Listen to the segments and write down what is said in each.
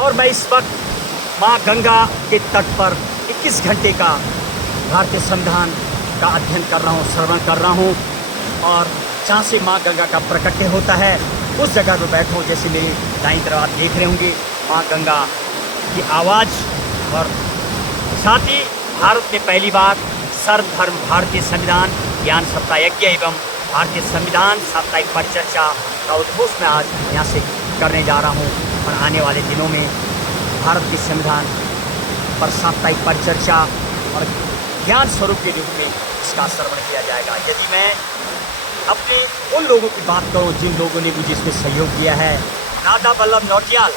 और मैं इस वक्त माँ गंगा के तट पर 21 घंटे का भारतीय संविधान का अध्ययन कर रहा हूँ, श्रवण कर रहा हूँ। और जहाँ से माँ गंगा का प्रकट्य होता है उस जगह पर बैठा हूँ। जैसे मेरे दाईं तरफ आप देख रहे होंगे माँ गंगा की आवाज़। और साथ ही भारत में पहली बार सर्वधर्म भारतीय संविधान ज्ञान सप्ताह यज्ञ एवं भारतीय संविधान साप्ताहिक परिचर्चा का उद्घोष मैं आज यहाँ से करने जा रहा हूँ। और आने वाले दिनों में भारत के संविधान पर साप्ताहिक परिचर्चा और ज्ञान स्वरूप के रूप में इसका श्रवण किया जाएगा। यदि मैं अपने उन लोगों की बात करूं जिन लोगों ने मुझे इसमें सहयोग किया है, राधा वल्लभ नौटियाल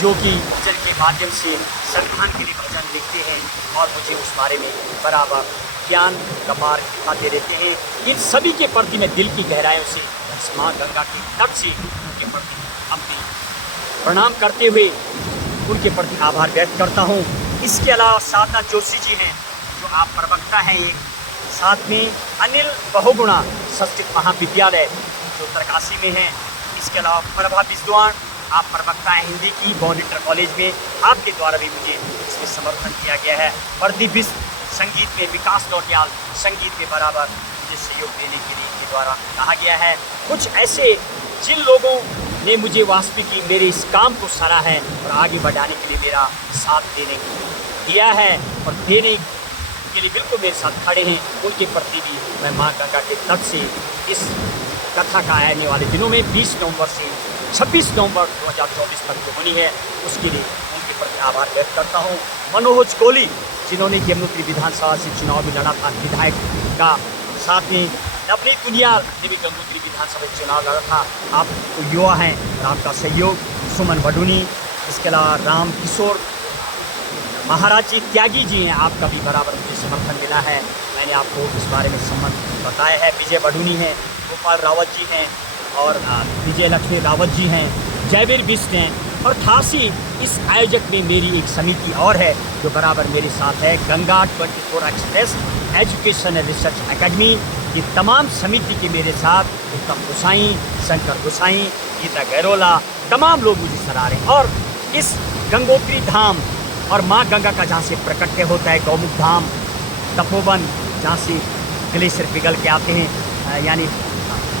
जो कि भजन के माध्यम से संविधान के लिए भजन लिखते हैं और मुझे उस बारे में बराबर ज्ञान का मार्ग दिखाते रहते हैं। इन सभी के प्रति मैं दिल की गहराइयों से इस माँ गंगा के तट से उनके प्रति अपनी प्रणाम करते हुए उनके प्रति आभार व्यक्त करता हूँ। इसके अलावा साधना जोशी जी हैं जो आप प्रवक्ता हैं एक, साथ में अनिल बहुगुणा संस्कृत महाविद्यालय जो उत्तरकाशी में है। इसके अलावा प्रभा विद्वान आप प्रवक्ता हैं हिंदी की बॉर्डिटर कॉलेज में, आपके द्वारा भी मुझे इसमें समर्थन किया गया है। प्रदीप बिष्ट संगीत में विकास नौटियाल संगीत के बराबर मुझे सहयोग देने के लिए इनके द्वारा कहा गया है। कुछ ऐसे जिन लोगों ने मुझे वास्तविक मेरे इस काम को सराहा है और आगे बढ़ाने के लिए मेरा साथ देने दिया है और देने के लिए बिल्कुल मेरे साथ खड़े हैं, उनके प्रति भी मैं माँ गंगा के तट से इस कथा का आने वाले दिनों में 20 नवंबर से 26 नवंबर 2024 तक जो होनी है उसके लिए उनके प्रति आभार व्यक्त करता हूँ। मनोज कोहली जिन्होंने यमुनोत्री विधानसभा से चुनाव में लड़ा था विधायक का, साथ में नवनीत दुनियाल ने भी गंगोत्री विधानसभा चुनाव लड़ा था। आप तो युवा हैं और आपका सहयोग, सुमन वडूनी, इसके अलावा राम किशोर महाराज जी त्यागी जी हैं, आपका भी बराबर मुझे समर्थन मिला है। मैंने आपको इस बारे में संबंध बताया है। विजय वडूनी हैं, गोपाल रावत जी हैं और विजय लक्ष्मी रावत जी हैं, जयवीर बिष्ट हैं और खासी इस आयोजक में मेरी एक समिति और है जो बराबर मेरे साथ है, Ganga 24 express education and research academy. ये तमाम समिति के मेरे साथ उत्तम गोसाई, शंकर गोसाई, गीता गैरोला, तमाम लोग मुझे सराह रहे हैं। और इस गंगोत्री धाम और माँ गंगा का जहाँ से प्रकट्य होता है, गौमुख धाम, तपोवन जहाँ से ग्लेशियर पिघल के आते हैं, यानी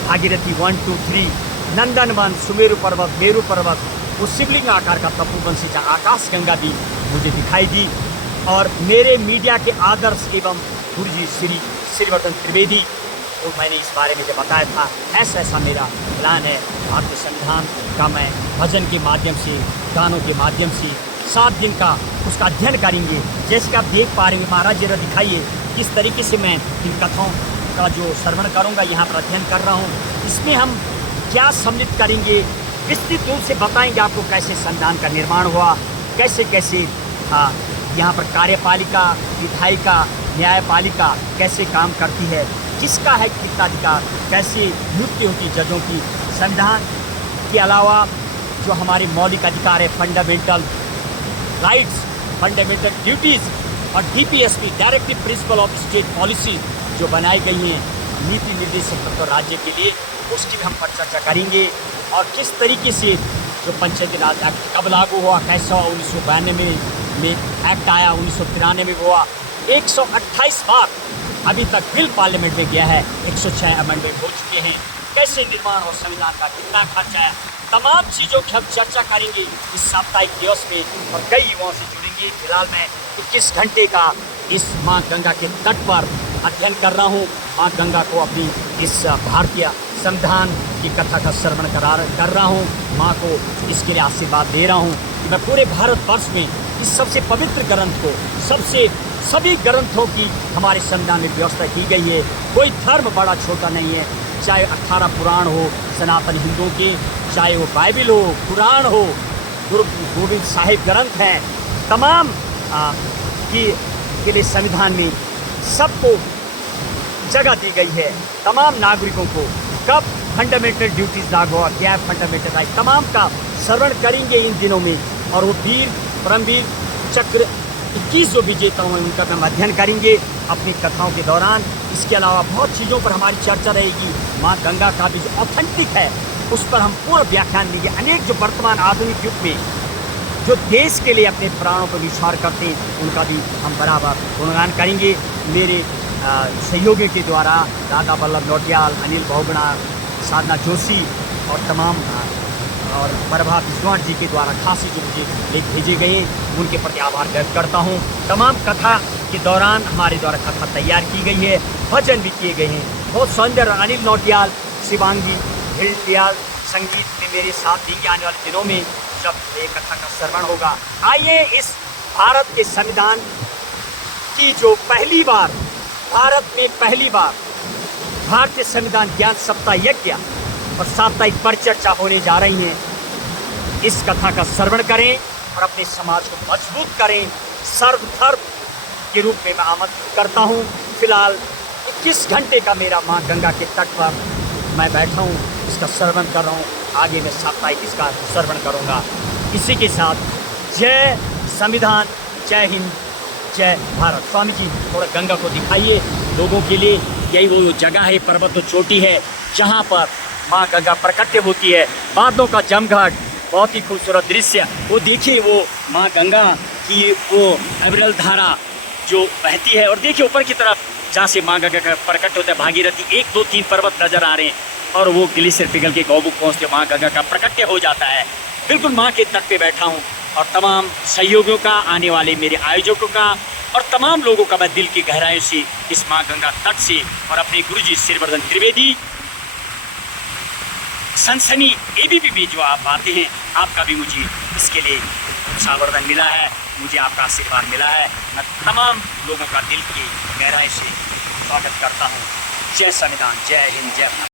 भागीरथी 1, 2, 3, नंदनवन, सुमेरु पर्वत, मेरु पर्वत, वो शिवलिंग आकार का तपोवन से जहाँ आकाश गंगा भी मुझे दिखाई दी। और मेरे मीडिया के आदर्श एवं गुरु जी श्री श्रीवर्धन त्रिवेदी को मैंने इस बारे में जब बताया था, ऐसा मेरा प्लान है भारतीय संविधान का मैं भजन के माध्यम से, गानों के माध्यम से 7 दिन का उसका अध्ययन करेंगे। जैसे कि आप देख पा रहे हैं, महाराज जरा दिखाइए किस तरीके से मैं इन कथाओं का जो श्रवण करूंगा, यहाँ पर अध्ययन कर रहा हूँ। इसमें हम क्या सम्मिलित करेंगे, विस्तृत रूप से बताएंगे आपको कैसे संविधान का निर्माण हुआ, कैसे कैसे यहाँ पर कार्यपालिका, विधायिका, न्यायपालिका कैसे काम करती है, किसका है हिताधिकार, कैसे नियुक्ति होती जजों की, संविधान के अलावा जो हमारे मौलिक अधिकार है, फंडामेंटल राइट्स, फंडामेंटल ड्यूटीज़ और DPSP directive principle of state policy जो बनाई गई हैं नीति निर्देशक तत्व राज्य के लिए, उसकी भी हम पर चर्चा करेंगे। और किस तरीके से जो पंचायती राज एक्ट कब लागू हुआ, कैसा हुआ, 1992 में एक्ट आया, 1993 में हुआ, 128 बार अभी तक बिल पार्लियामेंट में गया है, 106 अमेंडमेंट हो चुके हैं, कैसे निर्माण और संविधान का कितना खर्च आया, तमाम चीज़ों की हम चर्चा करेंगे इस साप्ताहिक दिवस में और कई युवाओं से जुड़ेंगे। फिलहाल मैं 21 घंटे का इस माँ गंगा के तट पर अध्ययन कर रहा हूँ। माँ गंगा को अपनी इस भारतीय संविधान की कथा का श्रवण कर रहा हूँ। माँ को इसके लिए आशीर्वाद दे रहा हूँ कि मैं पूरे भारतवर्ष में इस सबसे पवित्र ग्रंथ को, सभी ग्रंथों की हमारे संविधान में व्यवस्था की गई है। कोई धर्म बड़ा छोटा नहीं है, चाहे 18 पुराण हो सनातन हिंदुओं के, चाहे वो बाइबिल हो, कुरान हो, गुरु गोविंद साहिब ग्रंथ हैं, तमाम के लिए संविधान में सबको जगह दी गई है। तमाम नागरिकों को कब फंडामेंटल ड्यूटीज़ लागू हुआ, क्या है फंडामेंटल राइट, तमाम का श्रवण करेंगे इन दिनों में। और वो वीर परमवीर चक्र 21 जो विजेता हुए उनका हम अध्ययन करेंगे अपनी कथाओं के दौरान। इसके अलावा बहुत चीज़ों पर हमारी चर्चा रहेगी। माँ गंगा का भी जो ऑथेंटिक है उस पर हम पूरा व्याख्यान देंगे। अनेक जो वर्तमान आधुनिक युग में जो देश के लिए अपने प्राणों को निछावर करते हैं, उनका भी हम बराबर गुणगान करेंगे। मेरे सहयोगियों के द्वारा दादा वल्लभ नौटियाल, अनिल बहुगुणा, साधना जोशी और तमाम और प्रभा विश्वास जी के द्वारा खासी जो मुझे लेख भेजे गए, उनके प्रति आभार व्यक्त करता हूँ। तमाम कथा के दौरान हमारे द्वारा कथा तैयार की गई है, भजन भी किए गए हैं, बहुत सुंदर। अनिल नौटियाल, शिवांगी हिलदयाल संगीत में मेरे साथ देंगे आने वाले दिनों में जब ये कथा का श्रवण होगा। आइए इस भारत के संविधान की जो पहली बार भारत में पहली बार भारतीय संविधान ज्ञान सप्ताह यज्ञ और साप्ताहिक परिचर्चा होने जा रही है, इस कथा का श्रवण करें और अपने समाज को मजबूत करें। सर्वधर्म के रूप में मैं आमंत्रित करता हूँ। फिलहाल 21 घंटे का मेरा माँ गंगा के तट पर मैं बैठा हूँ, इसका श्रवण कर रहा हूँ। आगे मैं साप्ताहिक इसका श्रवण करूँगा। इसी के साथ जय संविधान, जय हिंद, जय भारत। स्वामी जी थोड़ा गंगा को दिखाइए लोगों के लिए। यही वो जगह है, पर्वत चोटी है जहाँ पर माँ गंगा प्रकट होती है। बादलों का जमघट, बहुत ही खूबसूरत दृश्य। वो देखिए वो माँ गंगा की वो अविरल धारा जो बहती है, और देखिए ऊपर की तरफ जहाँ से माँ गंगा का प्रकट होता है भागीरथी, 1 2 3 पर्वत नजर आ रहे हैं, और वो ग्लेशियर पिघल के गौमुख पहुँचते माँ गंगा का प्रकट हो जाता है। बिल्कुल माँ के तट पे बैठा हूँ, और तमाम सहयोगियों का, आने वाले मेरे आयोजकों का और तमाम लोगों का मैं दिल की गहराइयों से इस माँ गंगा तट से और अपने गुरुजी सिरवर्धन त्रिवेदी सनसनी एबीपी में जो आप आते हैं, आपका भी मुझे इसके लिए उत्साहवर्धन मिला है, मुझे आपका आशीर्वाद मिला है। मैं तमाम लोगों का दिल की गहराई से स्वागत करता हूँ। जय संविधान, जय हिंद, जय भारत।